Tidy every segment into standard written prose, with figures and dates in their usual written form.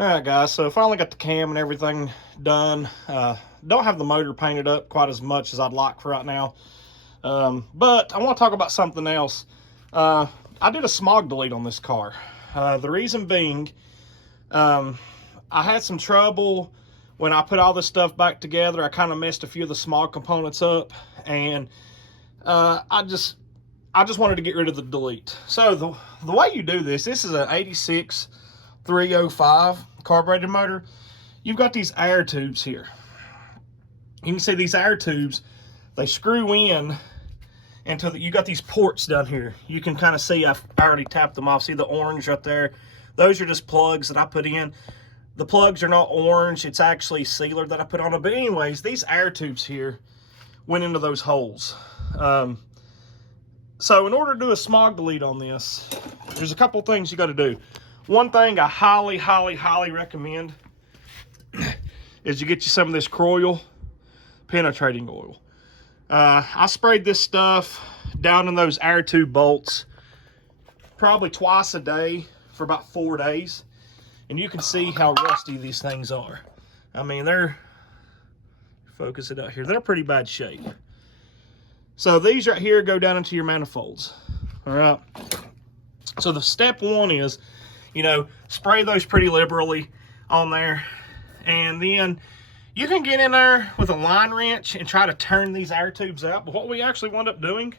All right, guys, so finally got the cam and everything done. Don't have the motor painted up quite as much as I'd like for right now. But I want to talk about something else. I did a smog delete on this car. The reason being, I had some trouble when I put all this stuff back together. I kind of messed a few of the smog components up, and I just wanted to get rid of the delete. So the way you do this is an 86 305 carbureted motor. You've got these air tubes here. You can see these air tubes, they screw in until you got these ports down here. You can kind of see I already tapped them off. See the orange right there? Those are just plugs that I put in. The plugs are not orange, it's actually sealer that I put on it. But anyways, these air tubes here went into those holes. So in order to do a smog delete on this, there's a couple things you got to do. One thing I highly recommend is you get you some of this Croyle penetrating oil. I sprayed this stuff down in those air tube bolts probably twice a day for about 4 days, and you can see how rusty these things are. I mean, focus it out here, they're pretty bad shape. So these right here go down into your manifolds. All right, so the step one is, spray those pretty liberally on there, and then you can get in there with a line wrench and try to turn these air tubes out. But what we actually wound up doing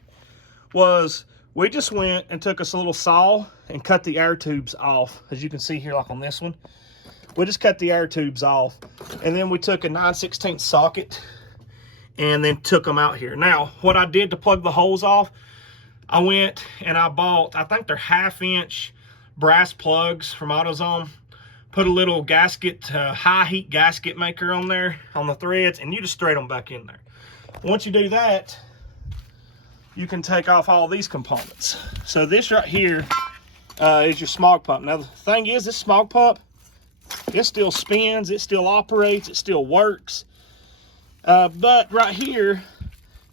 was we just went and took us a little saw and cut the air tubes off. As you can see here, like on this one, we just cut the air tubes off, and then we took a 9/16 socket and then took them out here. Now, what I did to plug the holes off, I went and I bought, I think they're 1/2-inch brass plugs from AutoZone. Put a little gasket, high heat gasket maker on there on the threads, and you just thread them back in there. Once you do that, you can take off all these components. So this right here is your smog pump. Now the thing is, this smog pump, it still spins, it still operates, it still works. But right here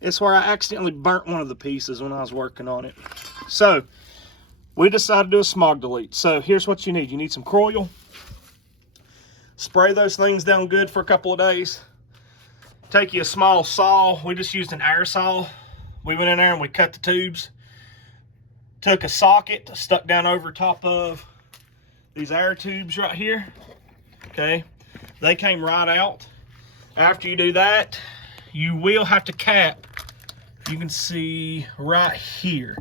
is where I accidentally burnt one of the pieces when I was working on it. So we decided to do a smog delete. So here's what you need. You need some Croyle. Spray those things down good for a couple of days. Take you a small saw. We just used an air saw. We went in there and we cut the tubes. Took a socket, stuck down over top of these air tubes right here. Okay, they came right out. After you do that, you will have to cap. You can see right here.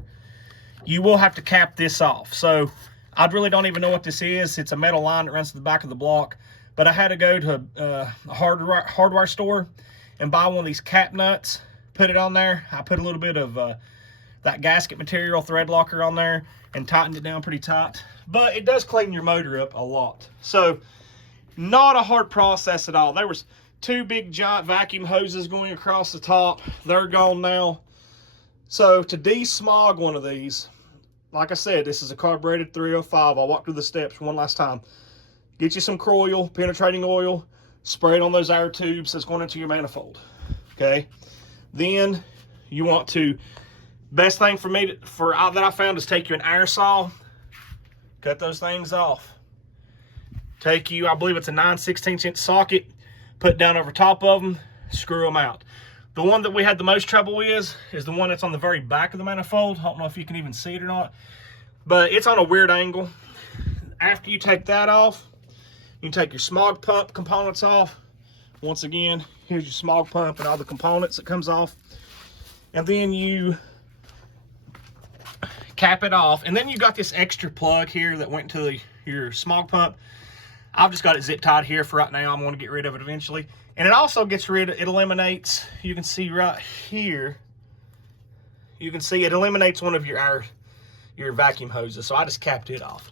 You will have to cap this off. So I really don't even know what this is. It's a metal line that runs to the back of the block. But I had to go to a hardware store and buy one of these cap nuts, put it on there. I put a little bit of that gasket material, thread locker on there, and tightened it down pretty tight. But it does clean your motor up a lot. So not a hard process at all. There was 2 big giant vacuum hoses going across the top. They're gone now. So to de-smog one of these, like I said, this is a carbureted 305. I'll walk through the steps one last time. Get you some Croyle penetrating oil, spray it on those air tubes that's going into your manifold. Okay. Then you want to, best thing for me that I found is take you an air saw, cut those things off. Take you, I believe it's a 9/16 socket, put down over top of them, screw them out. The one that we had the most trouble with is the one that's on the very back of the manifold. I don't know if you can even see it or not, but it's on a weird angle. After you take that off, you can take your smog pump components off. Once again, here's your smog pump and all the components that comes off. And then you cap it off. And then you got this extra plug here that went to your smog pump. I've just got it zip tied here for right now. I'm going to get rid of it eventually. And it also gets rid of, it eliminates, you can see right here, you can see it eliminates one of your vacuum hoses. So I just capped it off.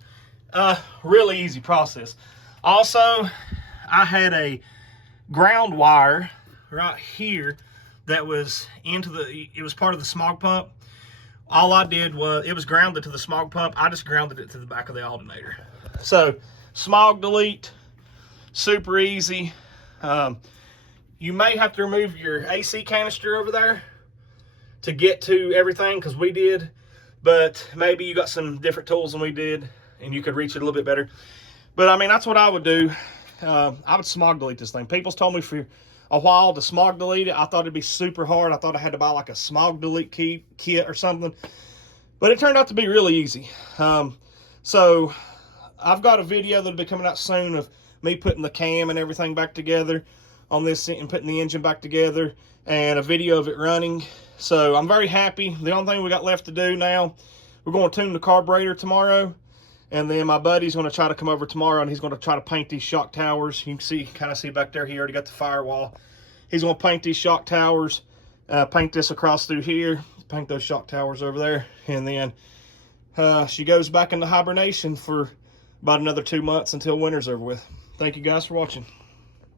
Really easy process. Also, I had a ground wire right here that was it was part of the smog pump. All I did was, it was grounded to the smog pump. I just grounded it to the back of the alternator. So, smog delete, super easy. You may have to remove your AC canister over there to get to everything, because we did, but maybe you got some different tools than we did and you could reach it a little bit better. But I mean, that's what I would do. I would smog delete this thing. People's told me for a while to smog delete it. I thought it'd be super hard. I thought I had to buy like a smog delete kit or something. But it turned out to be really easy. So I've got a video that'll be coming out soon of me putting the cam and everything back together on this and putting the engine back together, and a video of it running. So I'm very happy. The only thing we got left to do now, we're going to tune the carburetor tomorrow, and then my buddy's going to try to come over tomorrow, and he's going to try to paint these shock towers. You can see, kind of see back there, he already got the firewall. He's going to paint these shock towers, paint this across through here, paint those shock towers over there, and then she goes back into hibernation for about another 2 months until winter's over with. Thank you guys for watching.